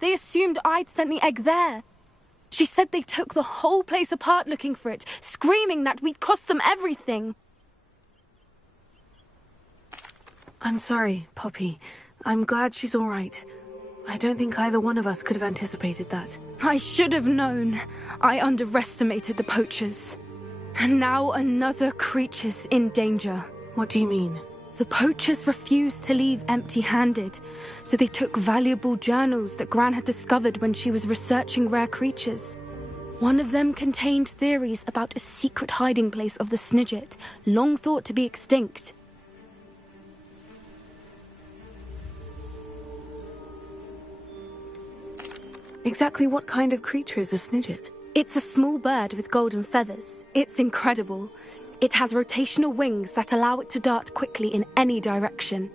They assumed I'd sent the egg there. She said they took the whole place apart looking for it, screaming that we'd cost them everything. I'm sorry, Poppy. I'm glad she's all right. I don't think either one of us could have anticipated that. I should have known. I underestimated the poachers. And now another creature's in danger. What do you mean? The poachers refused to leave empty-handed, so they took valuable journals that Gran had discovered when she was researching rare creatures. One of them contained theories about a secret hiding place of the Snidget, long thought to be extinct. Exactly what kind of creature is a Snidget? It's a small bird with golden feathers. It's incredible. It has rotational wings that allow it to dart quickly in any direction.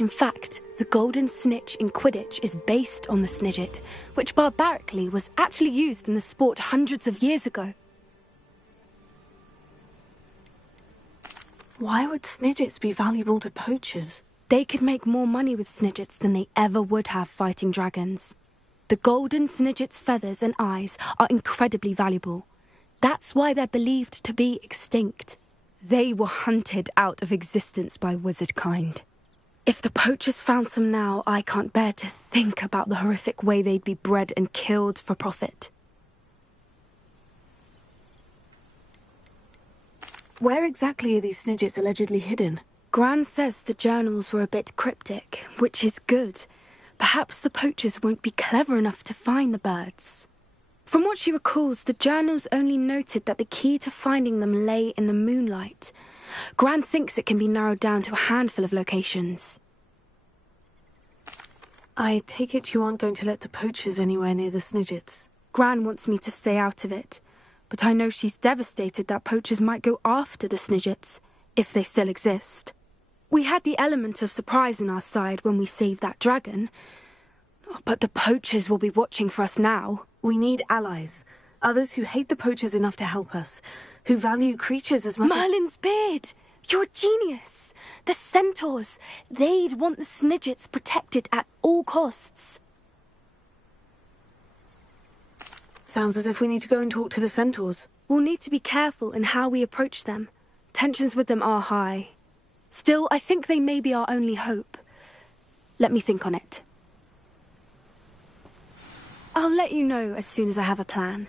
In fact, the golden snitch in Quidditch is based on the Snidget, which barbarically was actually used in the sport hundreds of years ago. Why would Snidgets be valuable to poachers? They could make more money with Snidgets than they ever would have fighting dragons. The golden Snidget's feathers and eyes are incredibly valuable. That's why they're believed to be extinct. They were hunted out of existence by wizard kind. If the poachers found some now, I can't bear to think about the horrific way they'd be bred and killed for profit. Where exactly are these Snidgets allegedly hidden? Gran says the journals were a bit cryptic, which is good. Perhaps the poachers won't be clever enough to find the birds. From what she recalls, the journals only noted that the key to finding them lay in the moonlight. Gran thinks it can be narrowed down to a handful of locations. I take it you aren't going to let the poachers anywhere near the Snidgets. Gran wants me to stay out of it, but I know she's devastated that poachers might go after the Snidgets, if they still exist. We had the element of surprise on our side when we saved that dragon, but the poachers will be watching for us now. We need allies. Others who hate the poachers enough to help us. Who value creatures as much as... Merlin's beard! You're a genius! The centaurs! They'd want the Snidgets protected at all costs. Sounds as if we need to go and talk to the centaurs. We'll need to be careful in how we approach them. Tensions with them are high. Still, I think they may be our only hope. Let me think on it. I'll let you know as soon as I have a plan.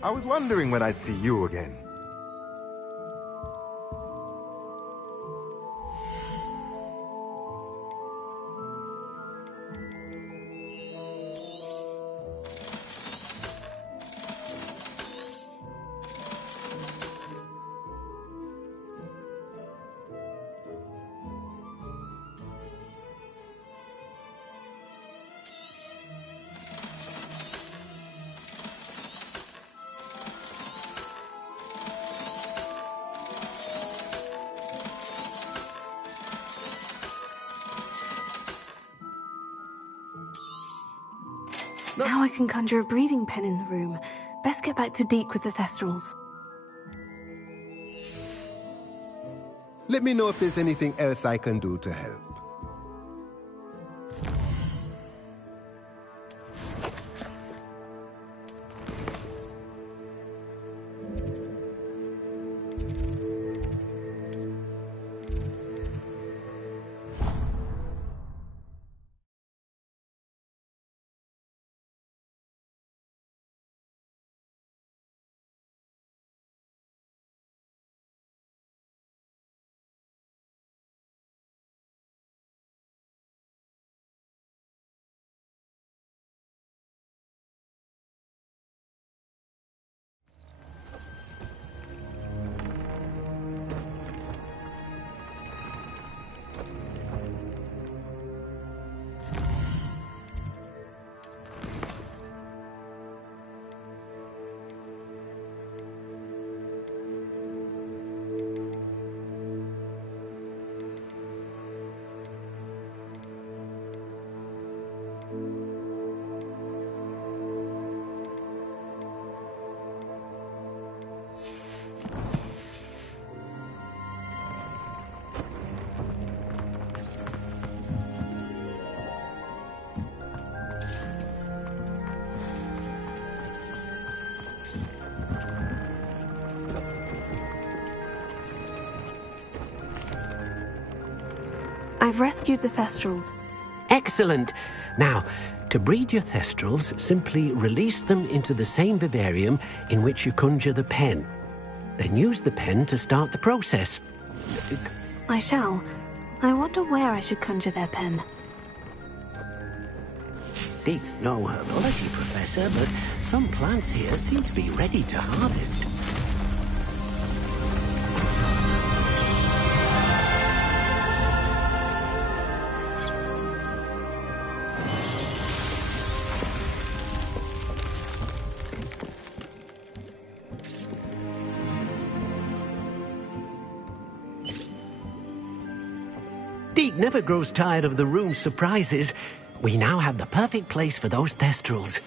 I was wondering when I'd see you again. Now I can conjure a breathing pen in the room. Best get back to Deke with the Thestrals. Let me know if there's anything else I can do to help. I've rescued the Thestrals. Excellent. Now, to breed your Thestrals, simply release them into the same vivarium in which you conjure the pen. Then use the pen to start the process. I shall. I wonder where I should conjure their pen. Deke's no herbology professor, but some plants here seem to be ready to harvest. Deke never grows tired of the room's surprises. We now have the perfect place for those Thestrals.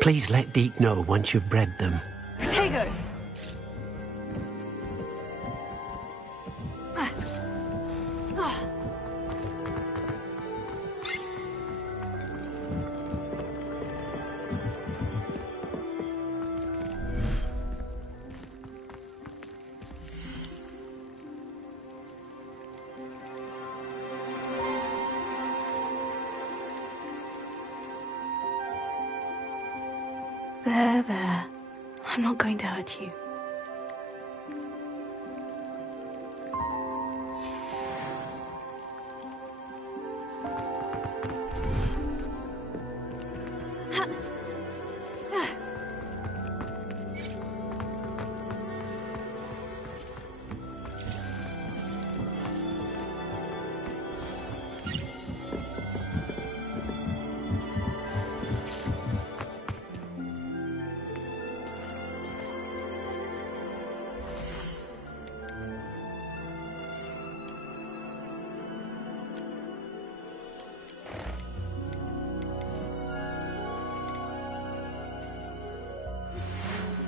Please let Deke know once you've bred them. Protego! There. I'm not going to hurt you.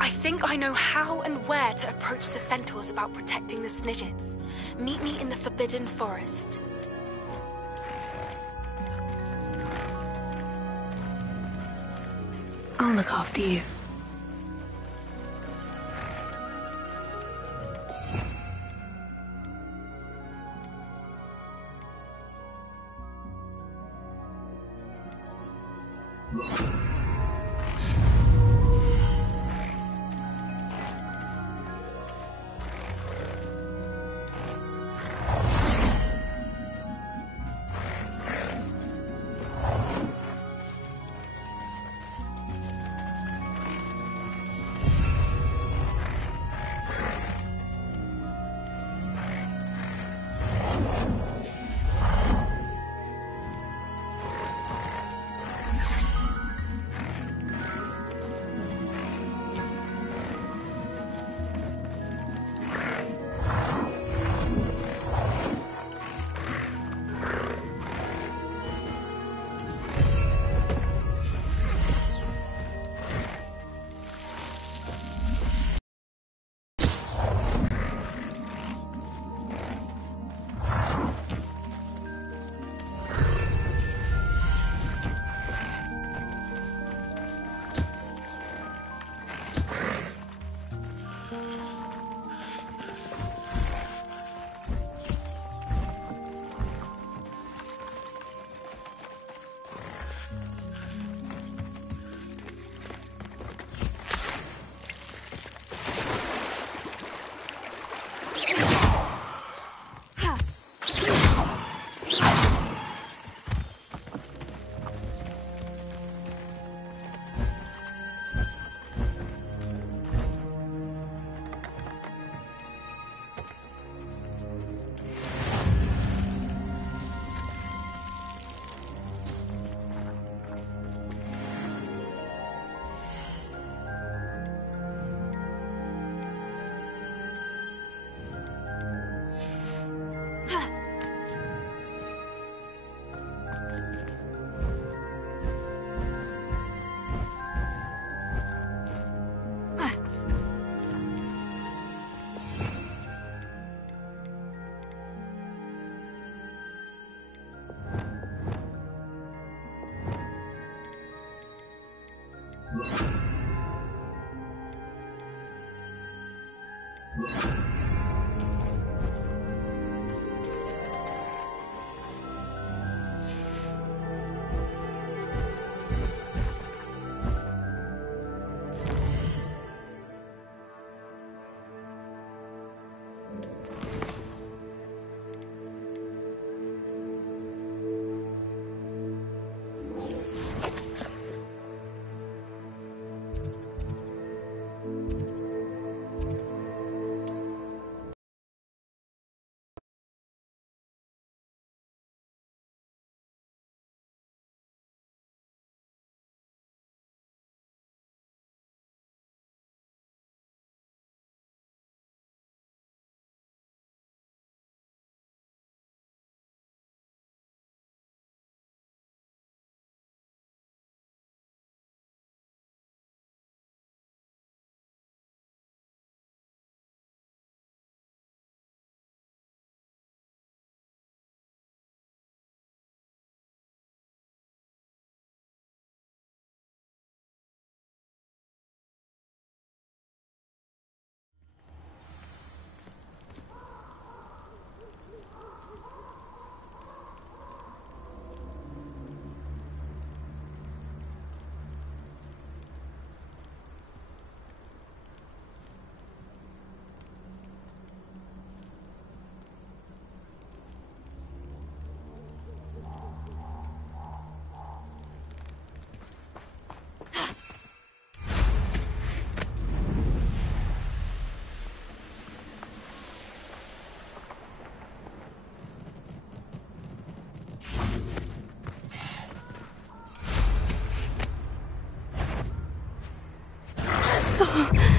I think I know how and where to approach the centaurs about protecting the Snidgets. Meet me in the Forbidden Forest. I'll look after you.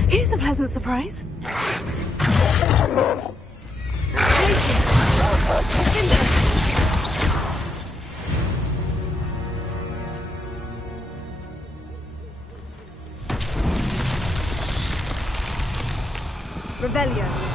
Here's a pleasant surprise. Revelio.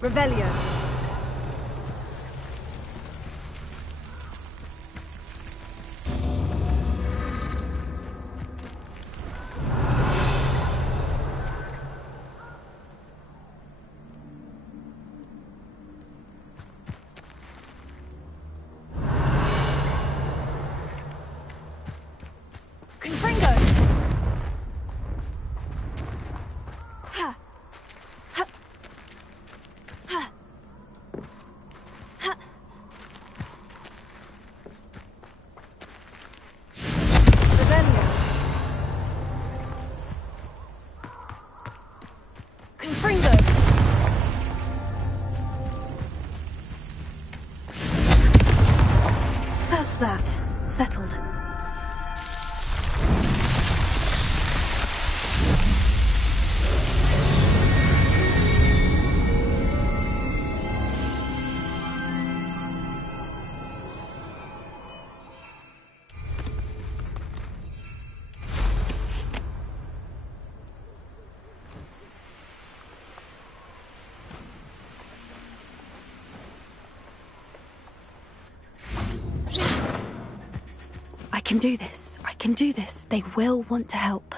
Revelio. That settled. can do this. I can do this. They will want to help.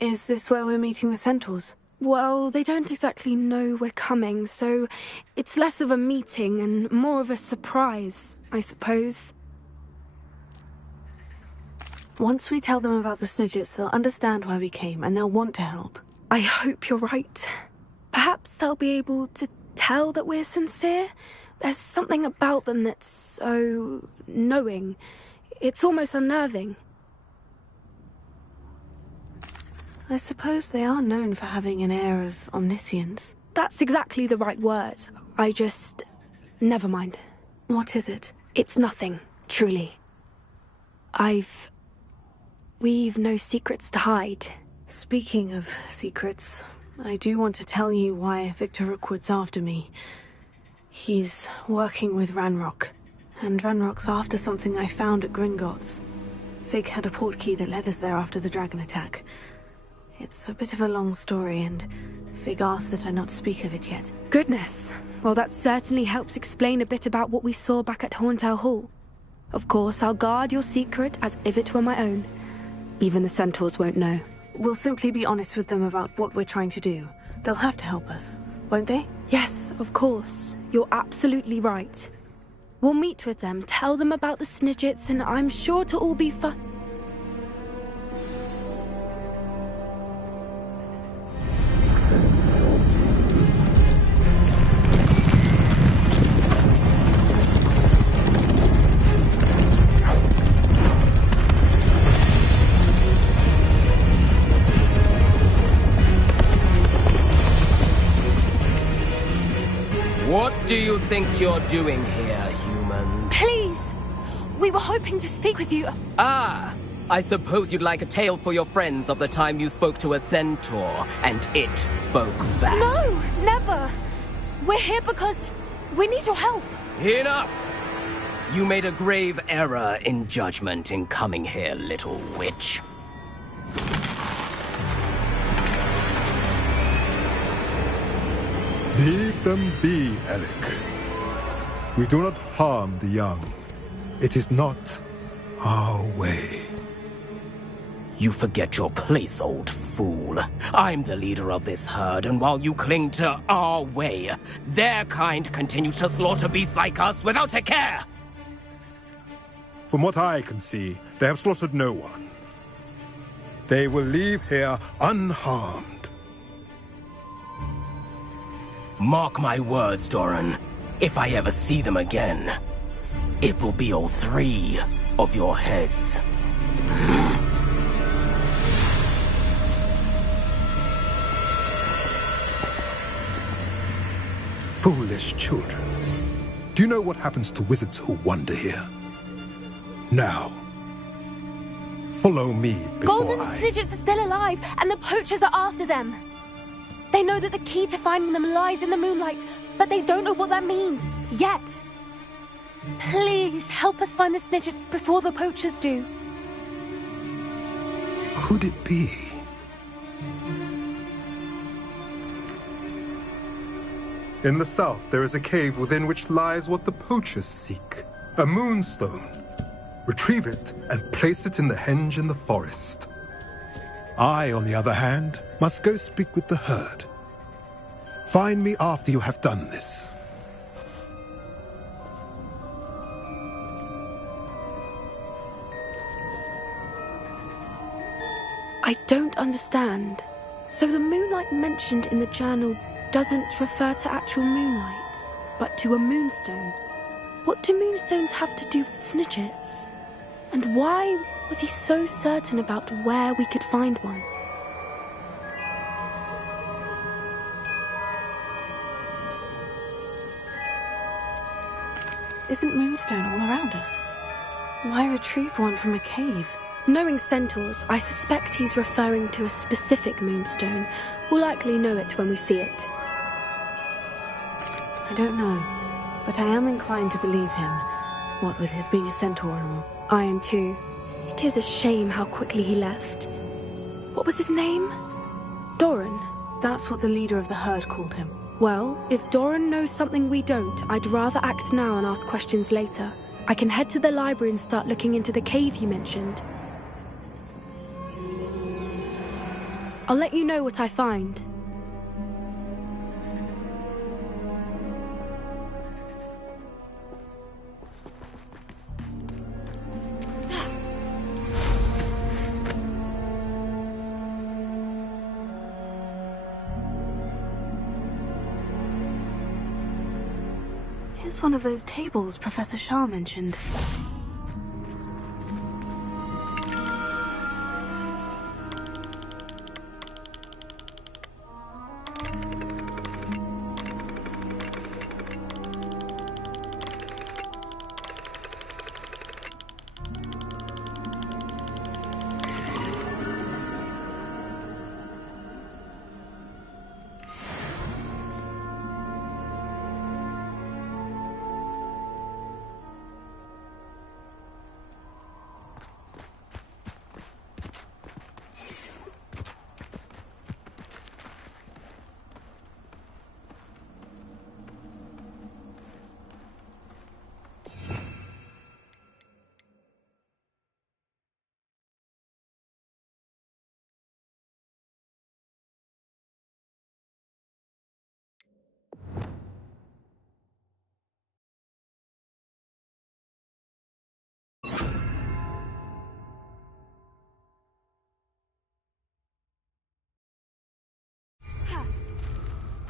Is this where we're meeting the centaurs? Well, they don't exactly know we're coming, so it's less of a meeting and more of a surprise, I suppose. Once we tell them about the Snidgets, they'll understand why we came, and they'll want to help. I hope you're right. Perhaps they'll be able to tell that we're sincere. There's something about them that's so knowing. It's almost unnerving. I suppose they are known for having an air of omniscience. That's exactly the right word. Never mind. What is it? It's nothing, truly. We've no secrets to hide. Speaking of secrets, I do want to tell you why Victor Rookwood's after me. He's working with Ranrock, and Ranrock's after something I found at Gringotts. Fig had a portkey that led us there after the dragon attack. It's a bit of a long story, and Fig asked that I not speak of it yet. Goodness. Well, that certainly helps explain a bit about what we saw back at Horntail Hall. Of course, I'll guard your secret as if it were my own. Even the centaurs won't know. We'll simply be honest with them about what we're trying to do. They'll have to help us, won't they? Yes, of course. You're absolutely right. We'll meet with them, tell them about the Snidgets, and I'm sure to all be fun. What do you think you're doing here, humans? Please! We were hoping to speak with you. Ah! I suppose you'd like a tale for your friends of the time you spoke to a centaur, and it spoke back. No, never! We're here because we need your help. Enough! You made a grave error in judgment in coming here, little witch. Leave them be, Alec. We do not harm the young. It is not our way. You forget your place, old fool. I'm the leader of this herd, and while you cling to our way, their kind continue to slaughter beasts like us without a care! From what I can see, they have slaughtered no one. They will leave here unharmed. Mark my words, Doran. If I ever see them again, it will be all 3 of your heads. Foolish children. Do you know what happens to wizards who wander here? Now, follow me before Golden Snidgets are still alive, and the poachers are after them. They know that the key to finding them lies in the moonlight, but they don't know what that means, yet. Please, help us find the Snidgets before the poachers do. Could it be? In the south, there is a cave within which lies what the poachers seek. A moonstone. Retrieve it and place it in the henge in the forest. I, on the other hand, must go speak with the herd. Find me after you have done this. I don't understand. So the moonlight mentioned in the journal doesn't refer to actual moonlight, but to a moonstone. What do moonstones have to do with Snidgets? And why was he so certain about where we could find one? Isn't Moonstone all around us? Why retrieve one from a cave? Knowing centaurs, I suspect he's referring to a specific moonstone. We'll likely know it when we see it. I don't know, but I am inclined to believe him, what with his being a centaur and all. I am too. It is a shame how quickly he left. What was his name? Doran? That's what the leader of the herd called him. Well, if Doran knows something we don't, I'd rather act now and ask questions later. I can head to the library and start looking into the cave you mentioned. I'll let you know what I find. Here's one of those tables Professor Shah mentioned.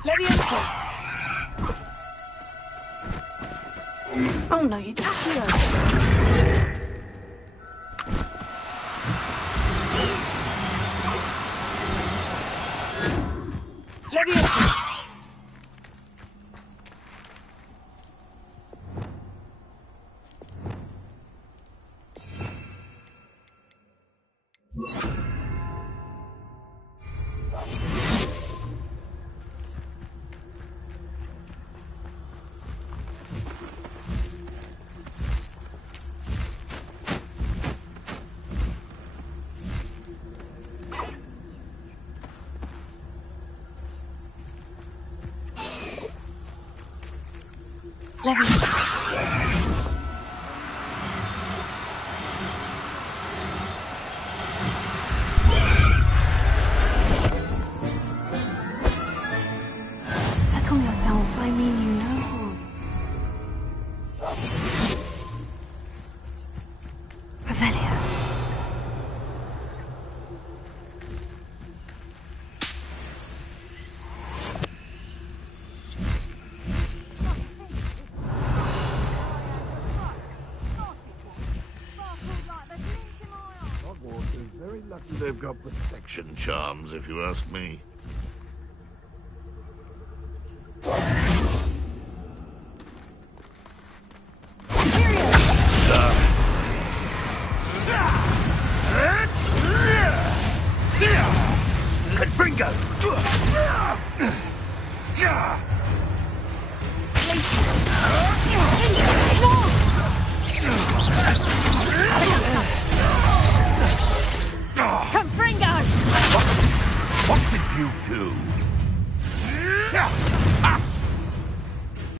Leviosa! Oh no, you don't hear. Leviosa! Settle yourself, I mean you no harm. Revelio. They've got protection charms, if you ask me. Confringo! Confringo! What did you do?